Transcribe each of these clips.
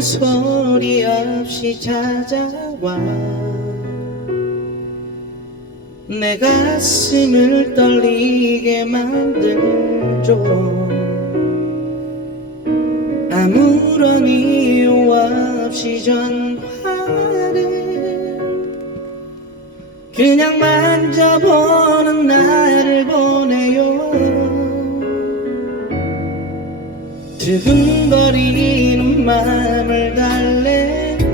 소리 없이 찾아와. 내 가슴을 떨리게 만들죠. 아무런 이유 없이 전화를 그냥 만 두근거리는 마음을 달래고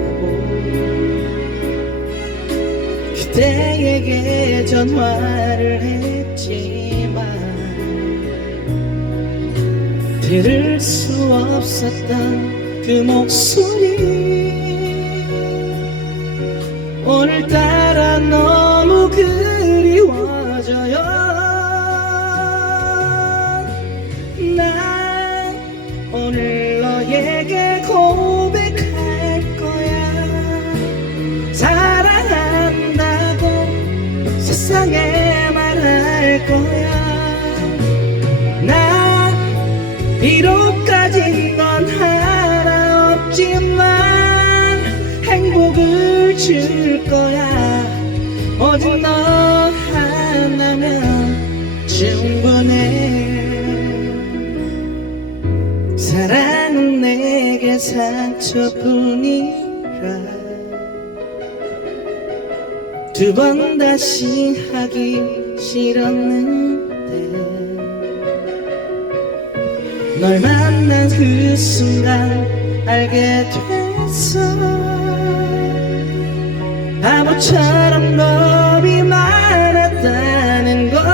그대에게 전화를 했지만 들을 수 없었던 그 목소리 비록 가진 건 하나 없지만 행복을 줄 거야. 오직 너 하나면 충분해. 사랑은 내게 상처뿐이라 두 번 다시 하기 싫었는 널 만난 그 순간 알게 됐어. 바보처럼 겁이 많았다는 건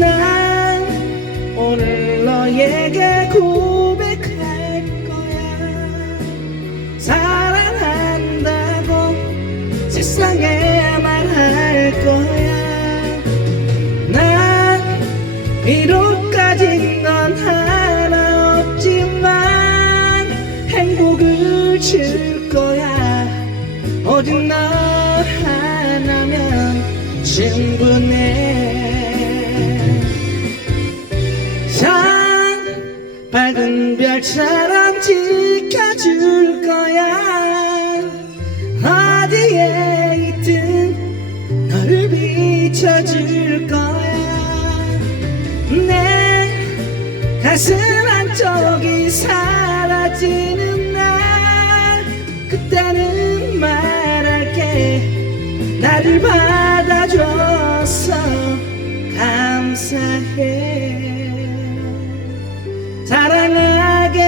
난 오늘 너에게 고백할 거야. 사랑한다고 세상에 말할 거야 가진 건 하나 없지만 행복을 줄 거야. 오직 너 하나면 충분해. 산 밝은 별처럼 지켜줄 거야. 어디에 있든 너를 비춰줄 가슴 한쪽이 사라지는 날 그때는 말할게. 나를 받아줘서 감사해. 사랑하게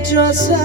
해줘서